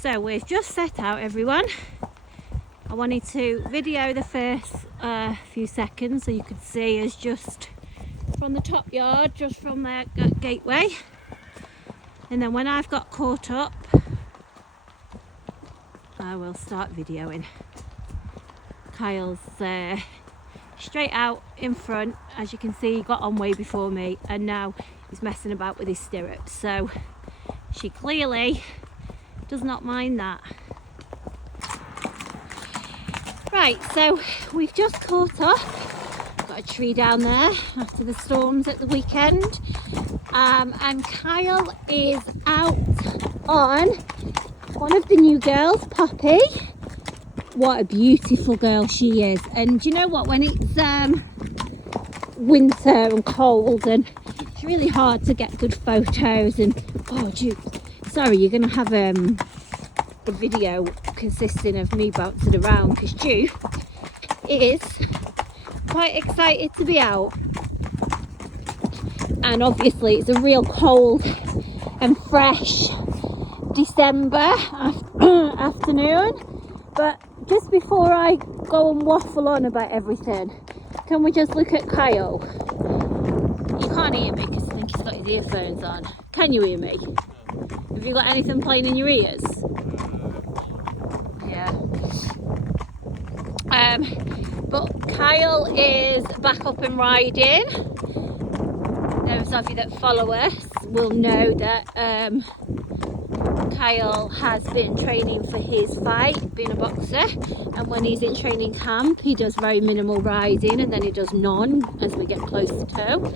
So we've just set out, everyone. I wanted to video the first few seconds so you could see us just from the top yard, just from the gateway, and then when I've got caught up I will start videoing. Kyle's straight out in front, as you can see. He got on way before me and now he's messing about with his stirrups, so she clearly does not mind that. Right, so we've just caught up. Got a tree down there after the storms at the weekend, and Kyle is out on one of the new girls, Poppy. What a beautiful girl she is. And you know what, when it's winter and cold and it's really hard to get good photos, and oh Jude, sorry, you're gonna have a video consisting of me bouncing around because Jude is quite excited to be out, and obviously it's a real cold and fresh December afternoon. But just before I go and waffle on about everything, can we just look at Kyle? You can't hear me because I think he's got his earphones on. Can you hear me? Have you got anything playing in your ears? Yeah. But Kyle is back up and riding. Those of you that follow us will know that Kyle has been training for his fight, being a boxer, and when he's in training camp he does very minimal riding, and then he does none as we get closer to,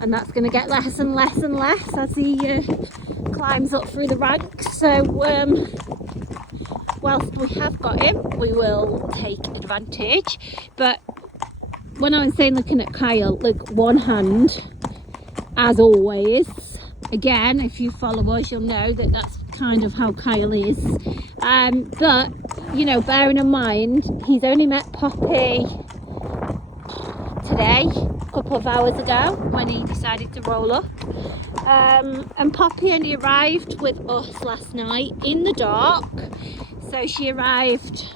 and that's going to get less and less and less as he climbs up through the ranks. So whilst we have got him, we will take advantage. But when I was saying looking at Kyle, look, one hand as always. Again, if you follow us you'll know that that's kind of how Kyle is, but you know, bearing in mind he's only met Poppy today, a couple of hours ago, when he decided to roll up, and Poppy only arrived with us last night in the dark. So she arrived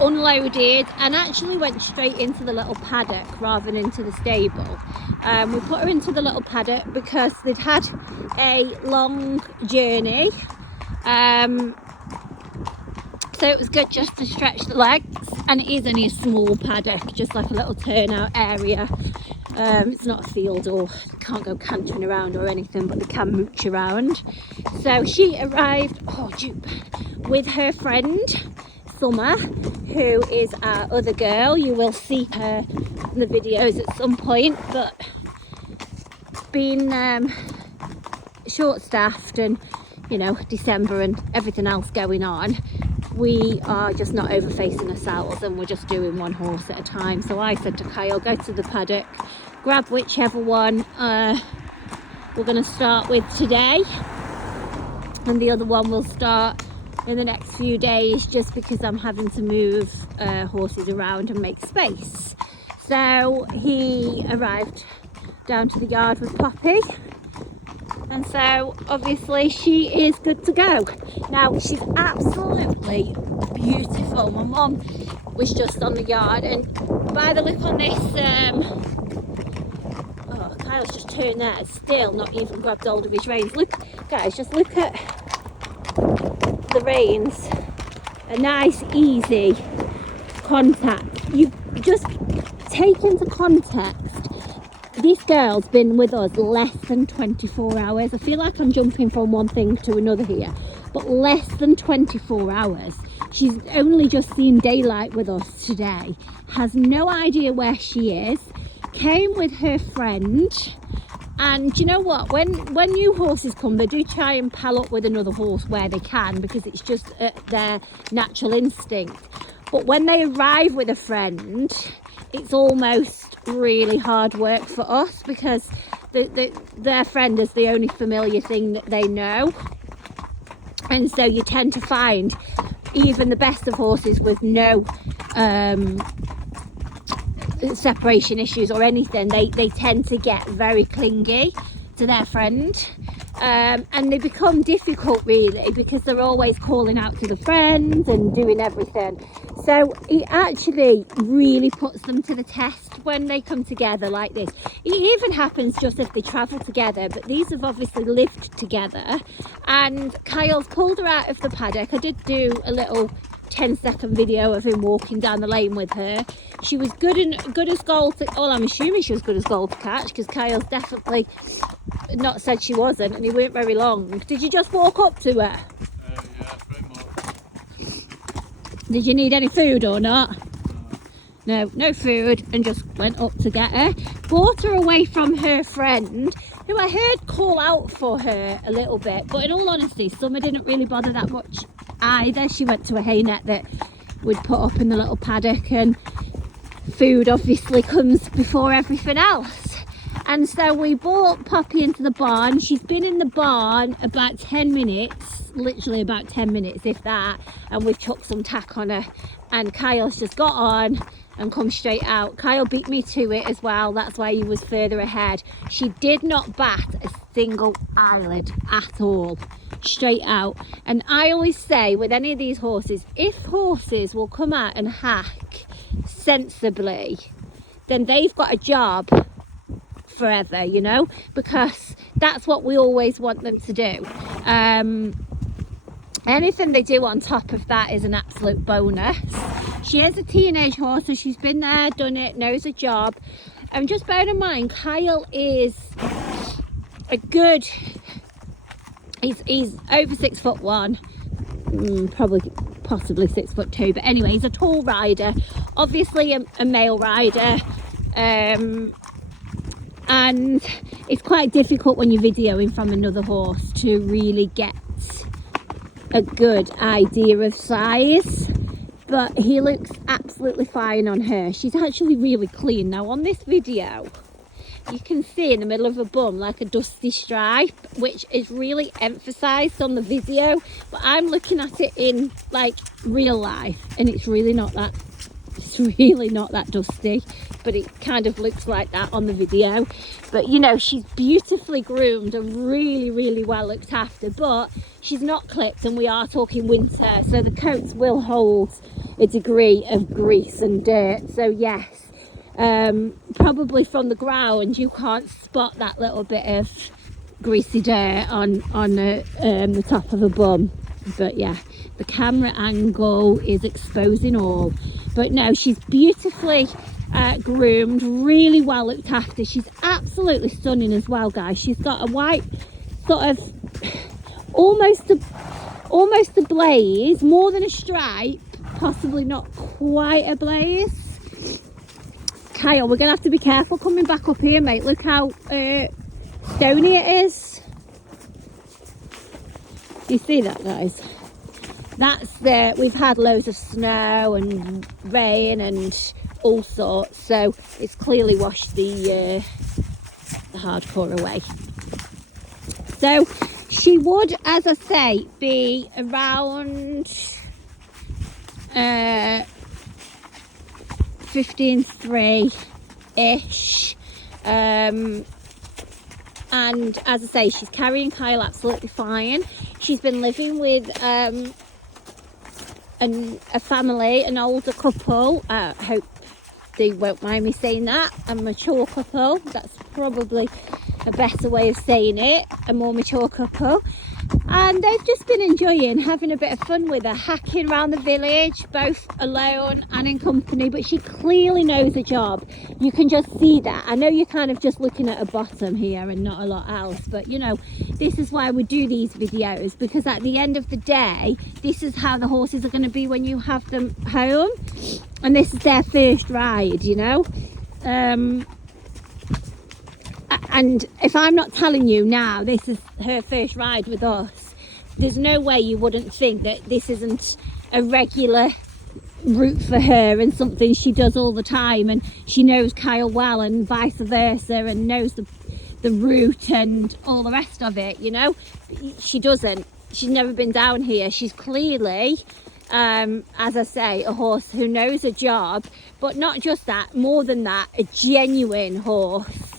unloaded and actually went straight into the little paddock rather than into the stable. We put her into the little paddock because they'd had a long journey, so it was good just to stretch the legs, and it is only a small paddock, just like a little turnout area. It's not a field, or they can't go cantering around or anything, but they can mooch around. So she arrived with her friend Summer, who is our other girl. You will see her in the videos at some point, but being short-staffed and, you know, December and everything else going on, we are just not overfacing ourselves and we're just doing one horse at a time. So I said to Kyle, go to the paddock, grab whichever one we're going to start with today, and the other one will start in the next few days, just because I'm having to move horses around and make space. So he arrived down to the yard with Poppy, and so obviously she is good to go. Now she's absolutely beautiful. My mum was just on the yard, and by the look on this, oh, Kyle's just turned there, still not even grabbed hold of his reins. Look guys, just look at the reins, a nice easy contact. You just take into context, this girl's been with us less than 24 hours. I feel like I'm jumping from one thing to another here, but less than 24 hours. She's only just seen daylight with us today, has no idea where she is, came with her friend. And you know what, when new horses come, they do try and pal up with another horse where they can, because it's just their natural instinct. But when they arrive with a friend, it's almost really hard work for us, because their friend is the only familiar thing that they know. And so you tend to find even the best of horses with no separation issues or anything, they tend to get very clingy to their friend. and they become difficult really because they're always calling out to the friends and doing everything. So it actually really puts them to the test when they come together like this. It even happens just if they travel together, but these have obviously lived together. And Kyle's pulled her out of the paddock. I did do a little 10-second video of him walking down the lane with her. She was good as gold to, well, I'm assuming she was good as gold to catch, because Kyle's definitely not said she wasn't, and he weren't very long. Did you just walk up to her? Yeah, pretty much. Did you need any food or not? No food, and just went up to get her. Brought her away from her friend, who I heard call out for her a little bit, but in all honesty, Summer didn't really bother that much either. She went to a hay net that we'd put up in the little paddock, and food obviously comes before everything else. And so we brought Poppy into the barn. She's been in the barn about 10 minutes, literally about 10 minutes if that, and we've chucked some tack on her, and Kyle's just got on and come straight out. Kyle beat me to it as well, that's why he was further ahead. She did not bat a single eyelid at all, straight out. And I always say with any of these horses, if horses will come out and hack sensibly, then they've got a job forever, you know, because that's what we always want them to do. Anything they do on top of that is an absolute bonus. She is a teenage horse, so she's been there, done it, knows her job. And just bear in mind, Kyle is a good, he's over 6'1", probably possibly 6'2", but anyway, he's a tall rider, obviously a male rider, and it's quite difficult when you're videoing from another horse to really get a good idea of size, but he looks absolutely fine on her. She's actually really clean. Now on this video you can see in the middle of her bum like a dusty stripe, which is really emphasized on the video, but I'm looking at it in like real life and it's really not that dusty, but it kind of looks like that on the video. But you know, she's beautifully groomed and really well looked after, but she's not clipped, and we are talking winter, so the coats will hold a degree of grease and dirt. So yes, probably from the ground you can't spot that little bit of greasy dirt on the top of her bum, but yeah, the camera angle is exposing all. But no, she's beautifully groomed, really well looked after. She's absolutely stunning as well, guys. She's got a white sort of almost a blaze, more than a stripe, possibly not quite a blaze. Kyle, we're gonna have to be careful coming back up here, mate. Look how stony it is. Do you see that, guys? That's we've had loads of snow and rain and all sorts, so it's clearly washed the hardcore away. So she would, as I say, be around 15.3-ish, and as I say, she's carrying Kyle absolutely fine. She's been living with a family, an older couple, I hope they won't mind me saying that, a mature couple, that's probably a better way of saying it, a more mature couple, and they've just been enjoying having a bit of fun with her, hacking around the village, both alone and in company. But she clearly knows her job, you can just see that. I know you're kind of just looking at her bottom here and not a lot else, but you know, this is why we do these videos, because at the end of the day, this is how the horses are going to be when you have them home, and this is their first ride, you know. And if I'm not telling you now this is her first ride with us, there's no way you wouldn't think that this isn't a regular route for her and something she does all the time, and she knows Kyle well and vice versa, and knows the route and all the rest of it, you know. She doesn't. She's never been down here. She's clearly, as I say, a horse who knows her job, but not just that, more than that, a genuine horse,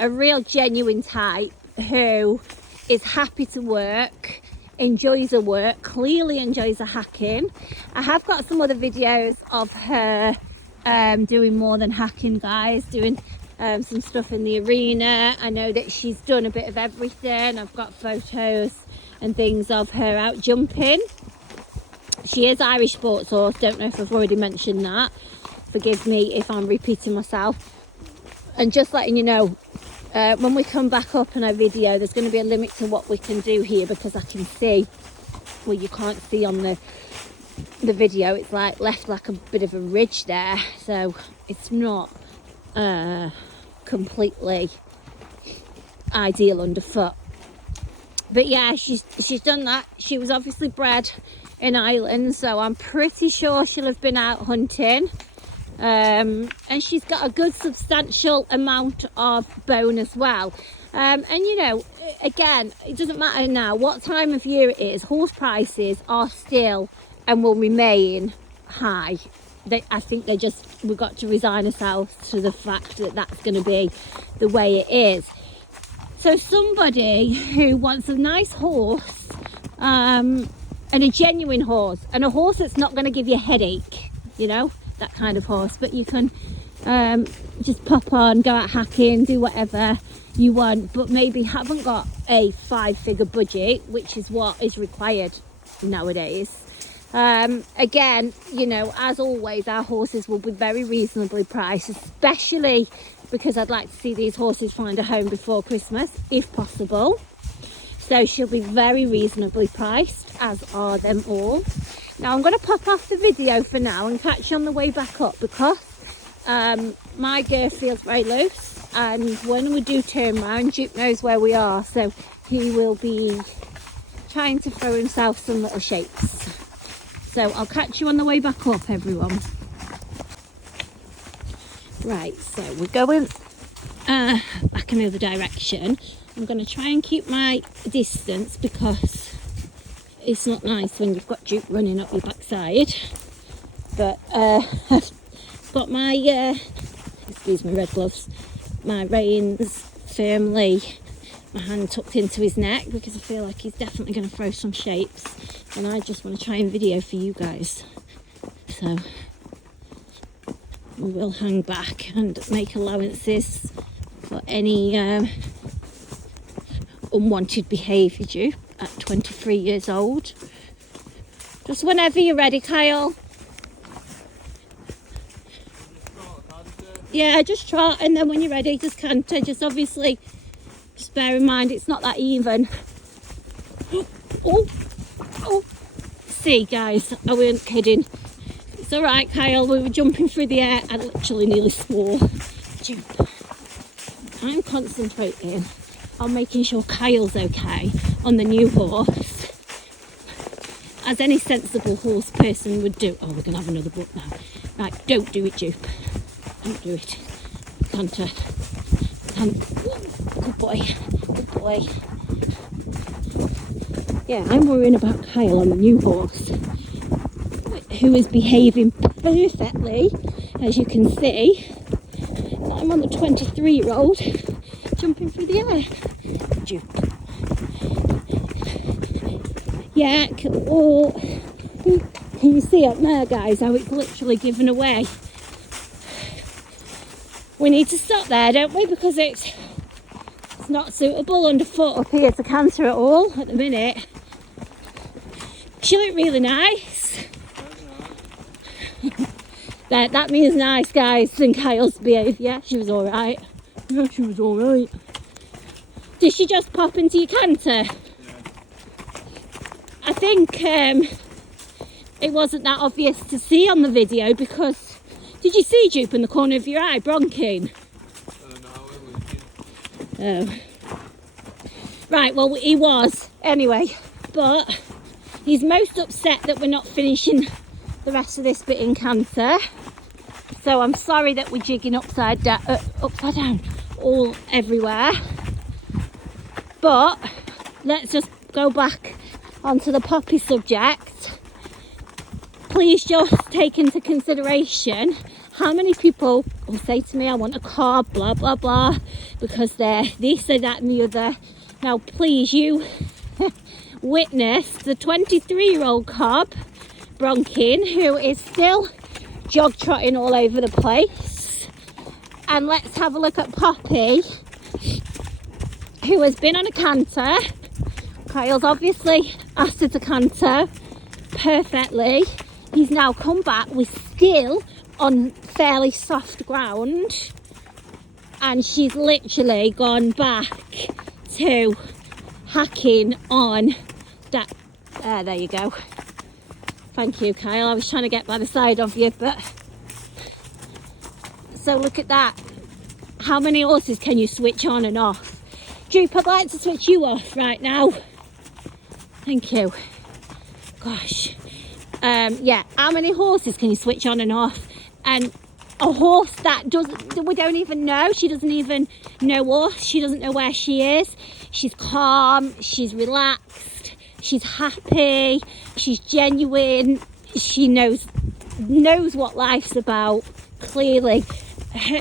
a real genuine type who is happy to work, enjoys her work, clearly enjoys her hacking. I have got some other videos of her doing more than hacking, guys, doing some stuff in the arena. I know that she's done a bit of everything. I've got photos and things of her out jumping. She is Irish sports horse, don't know if I've already mentioned that, forgive me if I'm repeating myself. And just letting you know, when we come back up in our video, there's going to be a limit to what we can do here, because I can see, well, you can't see on the video, it's like left like a bit of a ridge there, so it's not completely ideal underfoot. But yeah, she's done that. She was obviously bred in Ireland, so I'm pretty sure she'll have been out hunting. And she's got a good substantial amount of bone as well. And you know, again, it doesn't matter now what time of year it is, horse prices are still and will remain high. I think we've got to resign ourselves to the fact that that's going to be the way it is. So somebody who wants a nice horse, and a genuine horse, and a horse that's not going to give you a headache, you know, that kind of horse, but you can just pop on, go out hacking, do whatever you want, but maybe haven't got a 5-figure budget, which is what is required nowadays. Again, you know, as always, our horses will be very reasonably priced, especially because I'd like to see these horses find a home before Christmas, if possible. So she'll be very reasonably priced, as are them all. Now I'm going to pop off the video for now and catch you on the way back up, because my gear feels very loose, and when we do turn round, Duke knows where we are, so he will be trying to throw himself some little shapes. So I'll catch you on the way back up, everyone. Right, so we're going back another direction. I'm going to try and keep my distance, because it's not nice when you've got Duke running up your backside. But I've got my, excuse me, red gloves, my reins firmly, my hand tucked into his neck, because I feel like he's definitely going to throw some shapes, and I just want to try and video for you guys. So we will hang back and make allowances for any unwanted behaviour, Duke, at 23 years old. Just whenever you're ready, Kyle. Yeah, just trot, and then when you're ready, just canter. Just obviously, just bear in mind it's not that even. Oh, see, guys, I weren't kidding. It's all right, Kyle. We were jumping through the air. I literally nearly swore. I'm concentrating on making sure Kyle's okay on the new horse, as any sensible horse person would do. Oh, we're gonna have another book now. Right, don't do it, Duke. Don't do it. Canter. Good boy. Good boy. Yeah, I'm worrying about Kyle on the new horse, who is behaving perfectly, as you can see. I'm on the 23-year-old jumping through the air. Duke. Yeah, oh, can you see up there, guys, how it's literally given away? We need to stop there, don't we? Because it's not suitable underfoot up here to canter at all at the minute. She looked really nice. That means nice, guys, than Kyle's behaviour. She was alright. Yeah, she was alright. Did she just pop into your canter? Yeah. I think it wasn't that obvious to see on the video, because did you see Dupe in the corner of your eye bronching? No, Oh. Right, well, he was anyway, but he's most upset that we're not finishing the rest of this bit in canter. So I'm sorry that we're jigging upside down all everywhere. But let's just go back onto the Poppy subject. Please just take into consideration how many people will say to me, I want a car, blah, blah, blah, because they're this, or that and the other. Now please, you witness the 23-year-old cob, Bronkin, who is still jog trotting all over the place. And let's have a look at Poppy, who has been on a canter. Kyle's obviously asked her to canter perfectly. He's now come back. We're still on fairly soft ground, and she's literally gone back to hacking on that. There you go. Thank you, Kyle. I was trying to get by the side of you, but so look at that. How many horses can you switch on and off? Droop, I'd like to switch you off right now. Thank you. Gosh. Yeah, how many horses can you switch on and off? And a horse that we don't even know, she doesn't even know us, she doesn't know where she is. She's calm, she's relaxed, she's happy, she's genuine, she knows what life's about, clearly.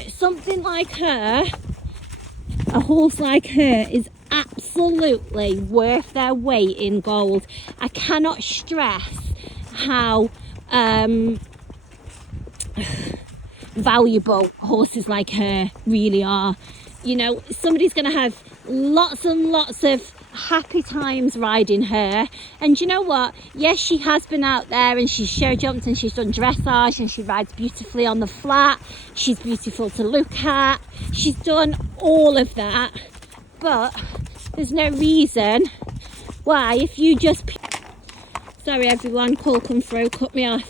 Something like her, a horse like her, is absolutely worth their weight in gold. I cannot stress how valuable horses like her really are. You know, somebody's going to have lots and lots of happy times riding her. And you know what? Yes, she has been out there and she's show jumped and she's done dressage and she rides beautifully on the flat. She's beautiful to look at. She's done all of that. But there's no reason why, if you just... Sorry everyone, call come through, cut me off.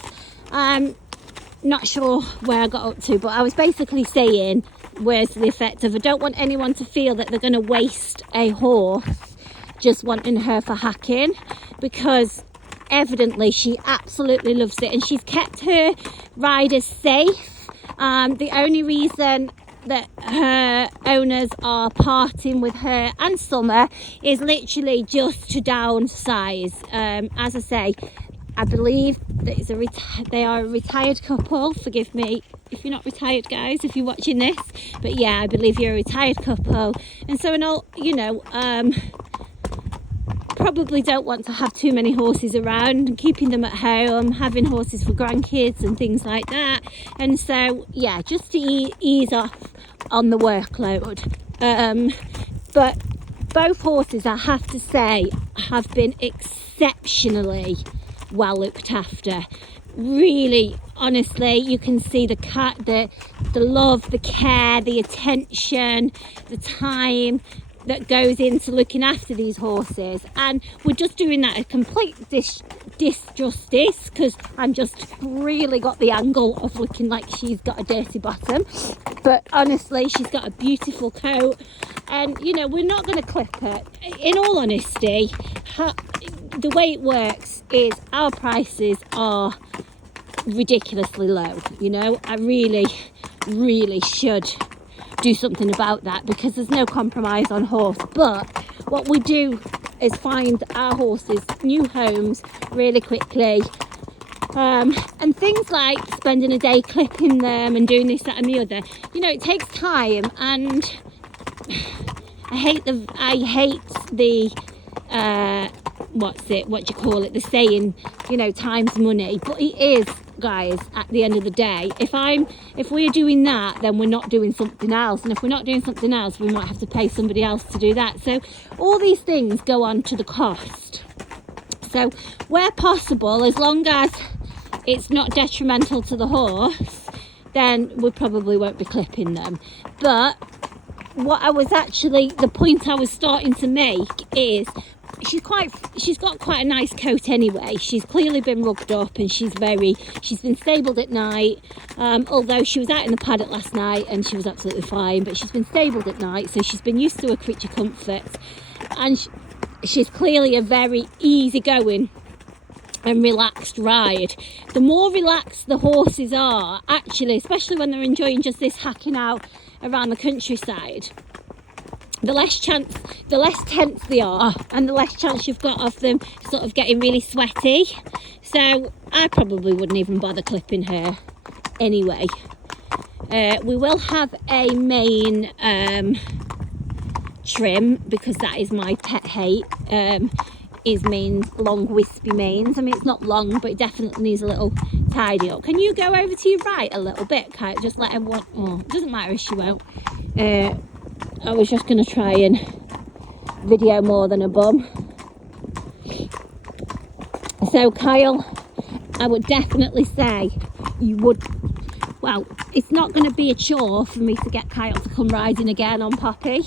Not sure where I got up to, but I was basically saying words to the effect of, I don't want anyone to feel that they're going to waste a horse just wanting her for hacking, because evidently she absolutely loves it and she's kept her riders safe. The only reason that her owners are parting with her and Summer is literally just to downsize. As I say, I believe that they are a retired couple. Forgive me if you're not retired, guys, if you're watching this, but yeah, I believe you're a retired couple, and so probably don't want to have too many horses around and keeping them at home, having horses for grandkids and things like that. And so yeah, just to ease off on the workload. But both horses, I have to say, have been exceptionally well looked after. Really, honestly, you can see the love, the care, the attention, the time that goes into looking after these horses. And we're just doing that a complete disjustice, because I'm just really got the angle of looking like she's got a dirty bottom, but honestly she's got a beautiful coat. And you know, we're not going to clip her. In all honesty, the way it works is our prices are ridiculously low. You know, I really should do something about that, because there's no compromise on horse. But what we do is find our horses new homes really quickly, and things like spending a day clipping them and doing this, that and the other, you know, it takes time. And I hate the the saying, you know, time's money. But it is, guys, at the end of the day. If we're doing that, then we're not doing something else, and if we're not doing something else, we might have to pay somebody else to do that. So all these things go on to the cost. So where possible, as long as it's not detrimental to the horse, then we probably won't be clipping them. But the point I was starting to make is, she's got quite a nice coat anyway. She's clearly been rugged up, and she's been stabled at night, although she was out in the paddock last night and she was absolutely fine, but she's been stabled at night, so she's been used to a creature comfort, and she's clearly a very easygoing and relaxed ride. The more relaxed the horses are, actually, especially when they're enjoying just this hacking out around the countryside, the less tense they are, and the less chance you've got of them sort of getting really sweaty. So I probably wouldn't even bother clipping her anyway. We will have a main trim, because that is my pet hate, is manes, long wispy manes. I mean, it's not long, but it definitely needs a little tidy up. Can you go over to your right a little bit, Kyle? Just let everyone, oh, it doesn't matter if she won't. I was just going to try and video more than a bum. So Kyle, I would definitely say you would, well, it's not going to be a chore for me to get Kyle to come riding again on Poppy.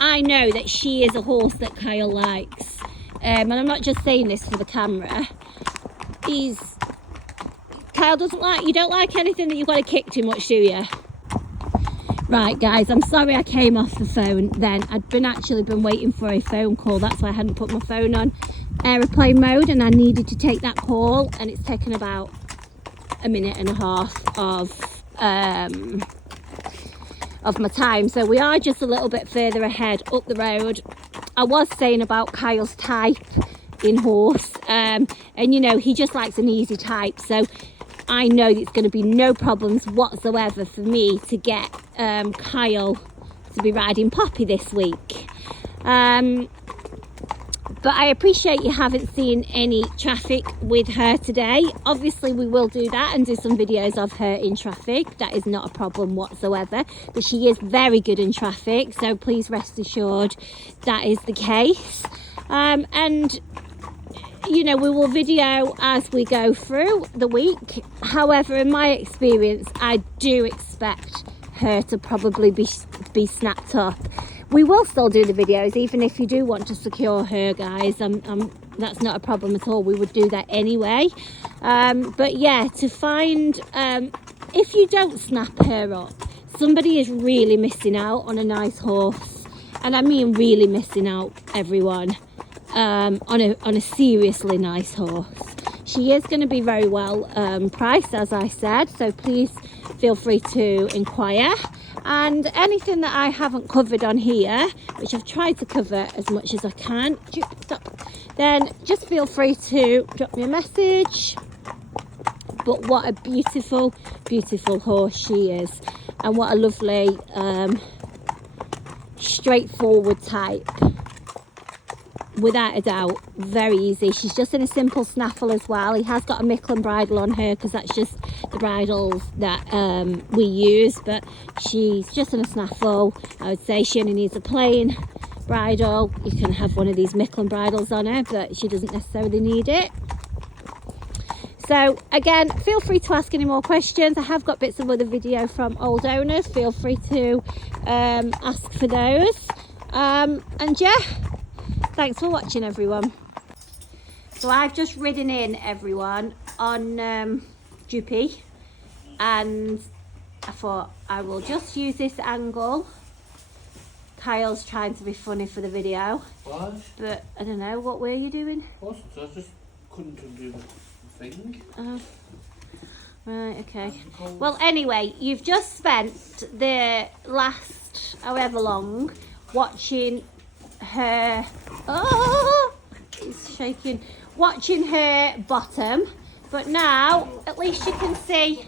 I know that she is a horse that Kyle likes, and I'm not just saying this for the camera. Kyle doesn't like, you don't like anything that you've got to kick too much, do you? Right guys, I'm sorry I came off the phone then. I'd actually been waiting for a phone call. That's why I hadn't put my phone on aeroplane mode, and I needed to take that call, and it's taken about a minute and a half of my time. So we are just a little bit further ahead up the road. I was saying about Kyle's type in horse, and you know, he just likes an easy type, so I know it's going to be no problems whatsoever for me to get Kyle to be riding Poppy this week. But I appreciate you haven't seen any traffic with her today. Obviously we will do that and do some videos of her in traffic. That is not a problem whatsoever, but she is very good in traffic, so please rest assured that is the case. And you know, we will video as we go through the week. However, in my experience, I do expect her to probably be snapped up. We will still do the videos, even if you do want to secure her, guys. That's not a problem at all. We would do that anyway. But yeah, to find, if you don't snap her up, somebody is really missing out on a nice horse. And I mean really missing out, everyone. On a seriously nice horse. She is going to be very well priced, as I said, so please feel free to inquire. And anything that I haven't covered on here, which I've tried to cover as much as I can, then just feel free to drop me a message. But what a beautiful, beautiful horse she is, and what a lovely straightforward type. Without a doubt, very easy. She's just in a simple snaffle as well. He has got a Micklin bridle on her because that's just the bridles that we use, but she's just in a snaffle. I would say she only needs a plain bridle. You can have one of these Micklin bridles on her, but she doesn't necessarily need it. So again, feel free to ask any more questions. I have got bits of other video from old owners. Feel free to ask for those. And yeah, thanks for watching, everyone. So I've just ridden in, everyone, on Duppy, and I thought I will just use this angle. Kyle's trying to be funny for the video. What? But I don't know, what were you doing? I just couldn't undo the thing. Right, okay. Well, anyway, you've just spent the last however long watching her, oh, it's shaking, watching her bottom, but now at least you can see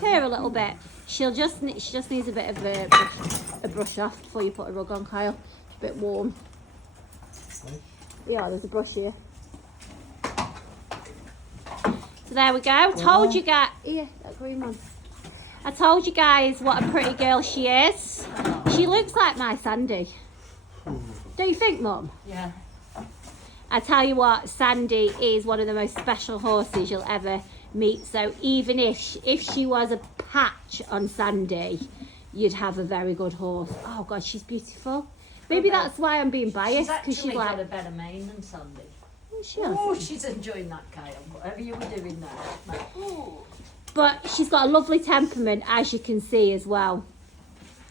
her a little bit. She just needs a bit of a brush off before you put a rug on, Kyle. It's a bit warm. Yeah, there's a brush here. So there we go. Told you guys, yeah, that green one. I told you guys what a pretty girl she is. She looks like my Sandy. Don't you think, Mum? Yeah. I tell you what, Sandy is one of the most special horses you'll ever meet. So even if she was a patch on Sandy, you'd have a very good horse. Oh God, she's beautiful. Maybe that's why I'm being biased, because she's like got a better mane than Sandy. She has. Oh, she's enjoying that, Kyle. Whatever you were doing there. Oh. But she's got a lovely temperament, as you can see as well.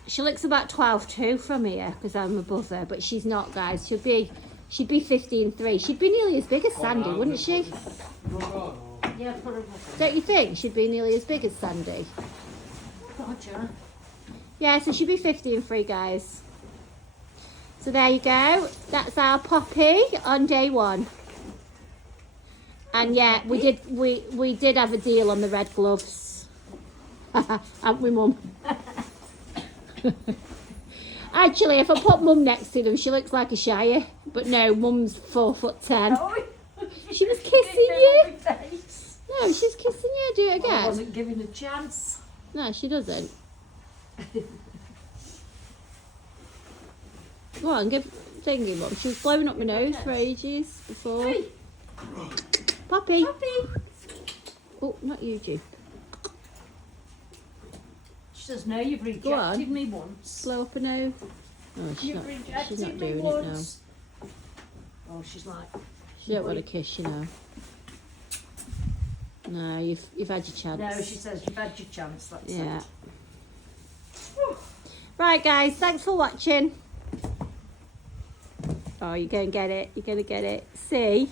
She looks about 12'2" from here because I'm above her, but she's not, guys. She'd be 15'3". She'd be nearly as big as Sandy, wouldn't she? Yeah, put her. Don't you think she'd be nearly as big as Sandy? Gotcha. Yeah, so she'd be 15'3", guys. So there you go. That's our Poppy on day one. And yeah, we did have a deal on the red gloves. Haven't we, Mum? Actually, if I put Mum next to them, she looks like a shire. But no, Mum's 4'10". Oh, She was kissing you. my face. No, she's kissing you. Do it Well, I again. wasn't given a chance. No, she doesn't. Go on, give thingy, Mum. She was blowing up my nose for ages before. Hey, Poppy. Poppy. Oh, not you, Ju. She says, no, you've Go on. rejected me once. Blow up her nose. Oh, she's You've not rejected me doing it once. Oh, she's like, She don't want to kiss you now. No, you've had your chance. no, she says, you've had your chance. That's Yeah. it. Right, guys. Thanks for watching. Oh, you're going to get it. You're going to get it. See?